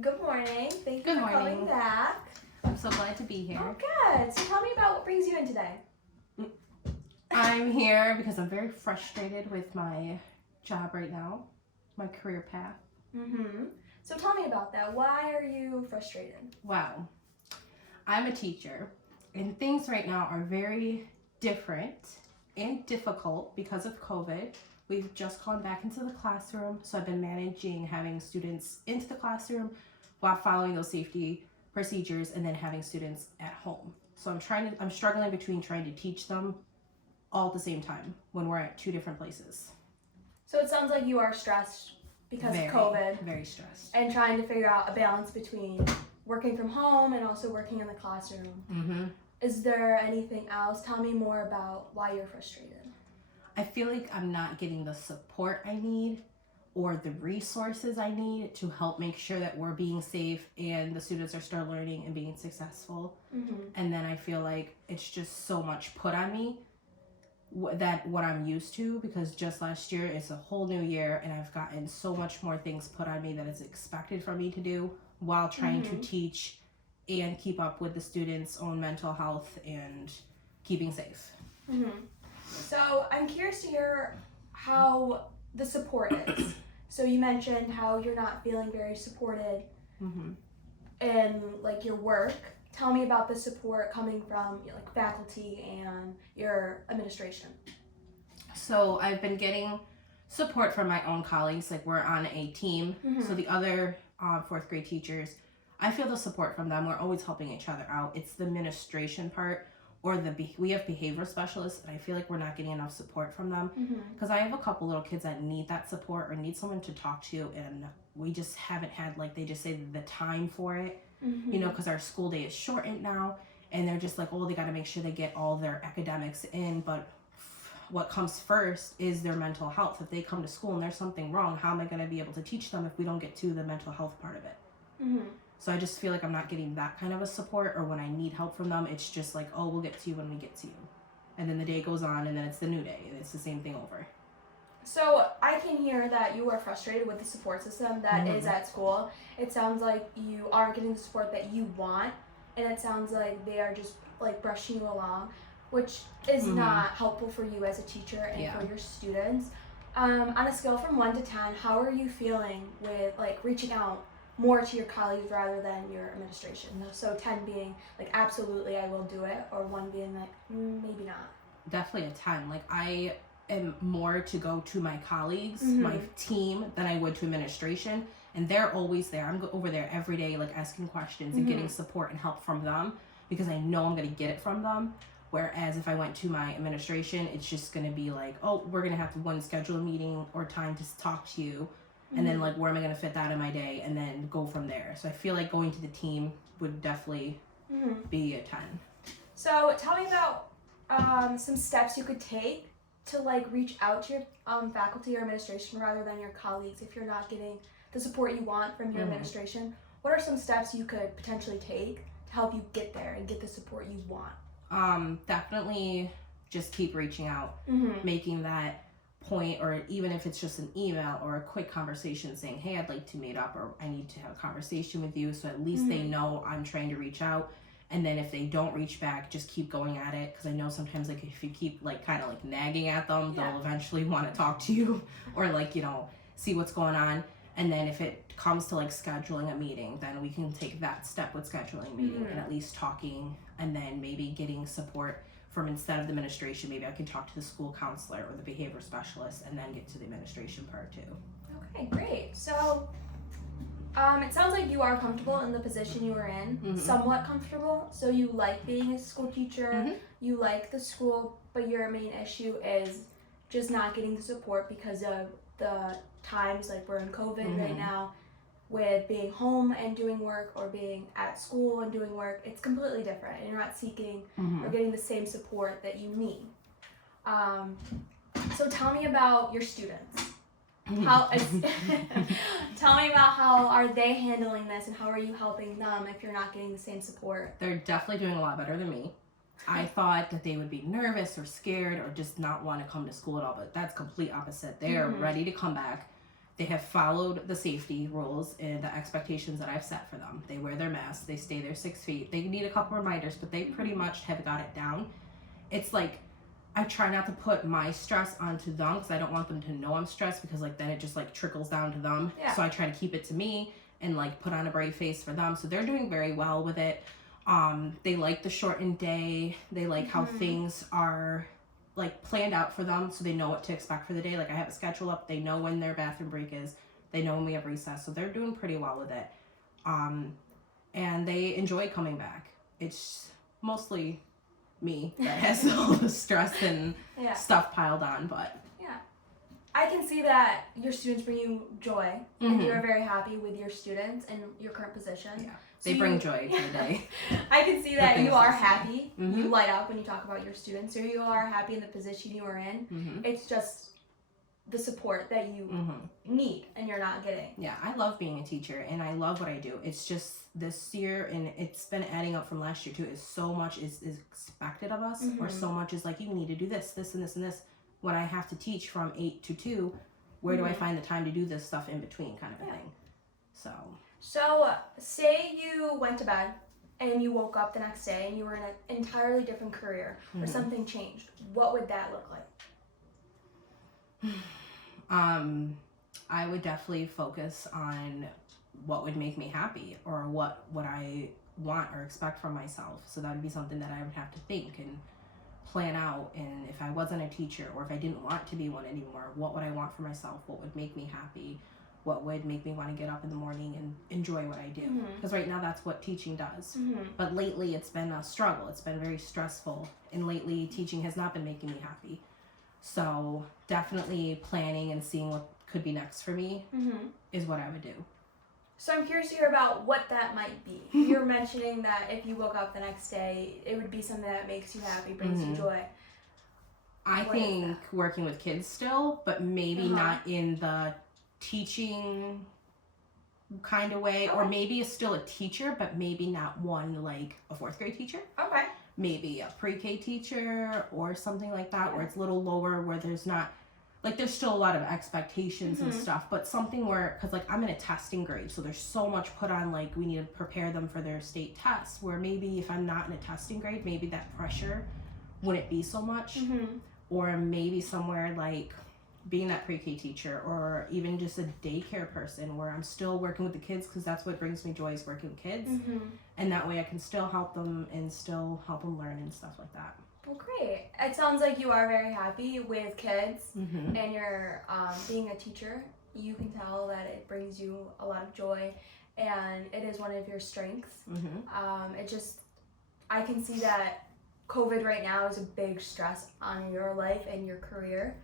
Good morning. Thank you Good for morning. coming back. I'm so glad to be here. Oh, good. So tell me about what brings you in today. I'm here because I'm very frustrated with my job right now, my career path. So tell me about that. Why are you frustrated? Wow. I'm a teacher, and things right now are very different and difficult because of COVID. We've just gone back into the classroom, so I've been managing having students into the classroom while following those safety procedures and then having students at home. So I'm struggling between trying to teach them all at the same time when we're at two different places. So it sounds like you are stressed because of COVID. Very stressed. And trying to figure out a balance between working from home and also working in the classroom. Is there anything else? Tell me more about why you're frustrated. I feel like I'm not getting the support I need or the resources I need to help make sure that we're being safe and the students are still learning and being successful. And then I feel like it's just so much put on me that what I'm used to, because just last year it's a whole new year and I've gotten so much more things put on me that is expected from me to do while trying to teach and keep up with the students' own mental health and keeping safe. So I'm curious to hear how the support is. So you mentioned how you're not feeling very supported in like your work. Tell me about the support coming from like faculty and your administration. So I've been getting support from my own colleagues. Like, we're on a team, so the other fourth grade teachers, I feel the support from them. We're always helping each other out. It's the administration part, or we have behavior specialists, and I feel like we're not getting enough support from them, because I have a couple little kids that need that support or need someone to talk to, and we just haven't had, like they just say, the time for it. You know, because our school day is shortened now, and they're just like, oh, they got to make sure they get all their academics in, but what comes first is their mental health. If they come to school and there's something wrong, how am I going to be able to teach them if we don't get to the mental health part of it? So I just feel like I'm not getting that kind of a support, or when I need help from them, it's just like, oh, we'll get to you when we get to you. And then the day goes on, and then it's the new day, and it's the same thing over. So I can hear that you are frustrated with the support system that is at school. It sounds like you aren't getting the support that you want, and it sounds like they are just like brushing you along, which is not helpful for you as a teacher and for your students. On a scale from 1 to 10, how are you feeling with like reaching out more to your colleagues rather than your administration? So 10 being like absolutely I will do it, or 1 being like maybe not. Definitely a 10. Like, I am more to go to my colleagues, my team, than I would to administration, and they're always there. I'm over there every day, like asking questions and getting support and help from them, because I know I'm going to get it from them. Whereas if I went to my administration, it's just going to be like, oh, we're going to have to schedule a meeting or time to talk to you, and then like, where am I going to fit that in my day, and then go from there. So I feel like going to the team would definitely be a 10. So tell me about some steps you could take to like reach out to your faculty or administration rather than your colleagues if you're not getting the support you want from your administration. What are some steps you could potentially take to help you get there and get the support you want? Definitely just keep reaching out, making that point, or even if it's just an email or a quick conversation saying, hey, I'd like to meet up, or I need to have a conversation with you, so at least they know I'm trying to reach out. And then if they don't reach back, just keep going at it, because I know sometimes like if you keep like kind of like nagging at them, they'll eventually want to talk to you or like, you know, see what's going on. And then if it comes to like scheduling a meeting, then we can take that step with scheduling a meeting and at least talking, and then maybe getting support from, instead of the administration, maybe I can talk to the school counselor or the behavior specialist, and then get to the administration part too. Okay, great. So it sounds like you are comfortable in the position you are in, somewhat comfortable. So you like being a school teacher, you like the school, but your main issue is just not getting the support because of the times, like we're in COVID right now, with being home and doing work or being at school and doing work. It's completely different, and you're not seeking or getting the same support that you need. So tell me about your students. Tell me about how are they handling this, and how are you helping them if you're not getting the same support? They're definitely doing a lot better than me. I thought that they would be nervous or scared or just not want to come to school at all, but that's complete opposite. They are ready to come back. They have followed the safety rules and the expectations that I've set for them. They wear their masks, they stay there 6 feet. They need a couple reminders, but they pretty much have got it down. It's like, I try not to put my stress onto them because I don't want them to know I'm stressed, because like then it just like trickles down to them. Yeah. So I try to keep it to me and like put on a brave face for them. So they're doing very well with it. They like the shortened day. They like how things are like planned out for them, so they know what to expect for the day. Like I have a schedule up. They know when their bathroom break is. They know when we have recess. So they're doing pretty well with it. And they enjoy coming back. It's mostly me that has all the stress and stuff piled on, but I can see that your students bring you joy, and you're very happy with your students and your current position. Yeah, they bring joy to the day. I can see that you are happy. You light up when you talk about your students, or you are happy in the position you are in. It's just the support that you need and you're not getting. Yeah, I love being a teacher and I love what I do. It's just this year, and it's been adding up from last year too, is so much is expected of us, or so much is like, you need to do this, this, and this, and this. When I have to teach from 8 to 2, where do I find the time to do this stuff in between, kind of a thing? So say you went to bed and you woke up the next day and you were in an entirely different career, or something changed. What would that look like? I would definitely focus on what would make me happy, or what would I want or expect from myself. So that would be something that I would have to think and plan out. And if I wasn't a teacher, or if I didn't want to be one anymore, what would I want for myself? What would make me happy? What would make me want to get up in the morning and enjoy what I do? Because right now that's what teaching does. But lately it's been a struggle. It's been very stressful, and lately teaching has not been making me happy. So definitely planning and seeing what could be next for me is what I would do. So I'm curious to hear about what that might be. You're mentioning that if you woke up the next day, it would be something that makes you happy, brings you joy. I think working with kids still, but maybe not in the teaching kind of way, or maybe still a teacher, but maybe not one like a 4th grade teacher. Okay. Maybe a pre-K teacher or something like that, where it's a little lower, where there's not, like, there's still a lot of expectations and stuff, but something where, because like I'm in a testing grade, so there's so much put on, like we need to prepare them for their state tests, where maybe if I'm not in a testing grade, maybe that pressure wouldn't be so much. Or maybe somewhere like being that pre-K teacher, or even just a daycare person, where I'm still working with the kids, because that's what brings me joy, is working with kids. And that way I can still help them and still help them learn and stuff like that. Well, great. It sounds like you are very happy with kids, and you're being a teacher. You can tell that it brings you a lot of joy, and it is one of your strengths. I can see that COVID right now is a big stress on your life and your career.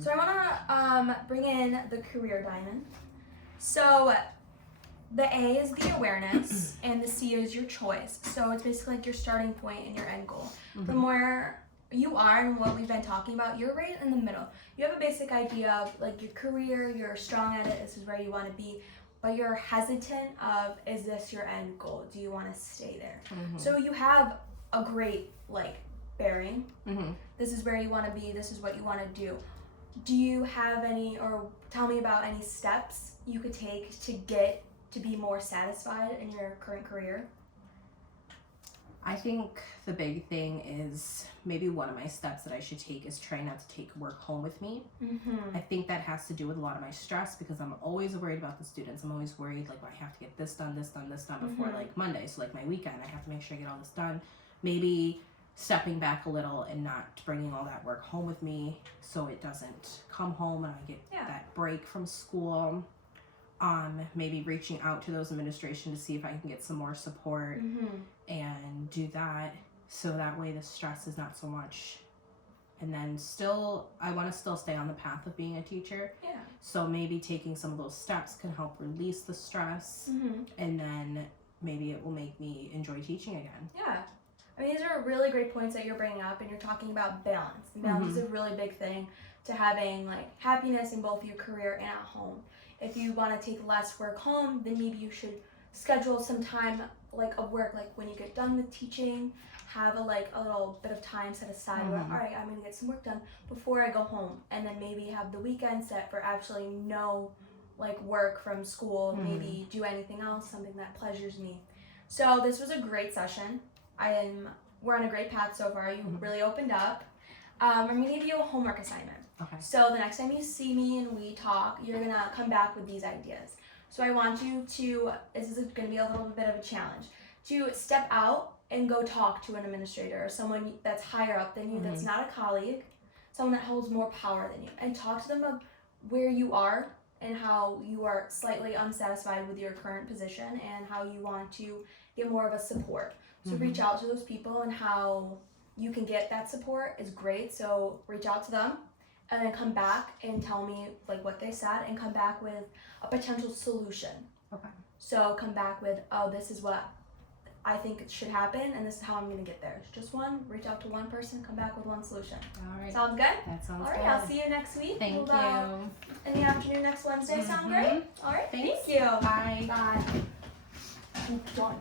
So I want to bring in the career diamond. So the A is the awareness, and the C is your choice. So it's basically like your starting point and your end goal. From where you are and what we've been talking about, you're right in the middle. You have a basic idea of like your career, you're strong at it, this is where you want to be, but you're hesitant of, is this your end goal? Do you want to stay there? So you have a great like bearing. This is where you want to be, this is what you want to do. Do you have any, or tell me about any steps you could take to get to be more satisfied in your current career? I think the big thing is, maybe one of my steps that I should take is try not to take work home with me. I think that has to do with a lot of my stress, because I'm always worried about the students. I'm always worried, like, well, I have to get this done before like Monday. So like my weekend, I have to make sure I get all this done. Maybe stepping back a little and not bringing all that work home with me, so it doesn't come home and I get that break from school. Maybe reaching out to those administration to see if I can get some more support and do that, so that way the stress is not so much. And then still, I want to still stay on the path of being a teacher. So maybe taking some of those steps can help release the stress, and then maybe it will make me enjoy teaching again. I mean, these are really great points that you're bringing up, and you're talking about balance. And balance is a really big thing to having like happiness in both your career and at home. If you want to take less work home, then maybe you should schedule some time like of work, like when you get done with teaching, have a little bit of time set aside where, all right, I'm going to get some work done before I go home, and then maybe have the weekend set for actually no like work from school, maybe do anything else, something that pleasures me. So this was a great session. We're on a great path so far. You really opened up. I'm gonna give you a homework assignment. Okay. So the next time you see me and we talk, you're gonna come back with these ideas. So I want you to, this is gonna be a little bit of a challenge, to step out and go talk to an administrator or someone that's higher up than you, that's not a colleague, someone that holds more power than you, and talk to them about where you are and how you are slightly unsatisfied with your current position and how you want to get more of a support. So reach out to those people, and how you can get that support is great. So reach out to them and then come back and tell me like what they said, and come back with a potential solution. Okay. So come back with, oh, this is what I think it should happen, and this is how I'm gonna get there. Just one, reach out to one person, come back with one solution. All right. Sounds good? That sounds All right, good. I'll see you next week. Thank We'll, you. in the afternoon next Wednesday, sound great? All right, Thanks. thank you. Bye. Bye. Keep going.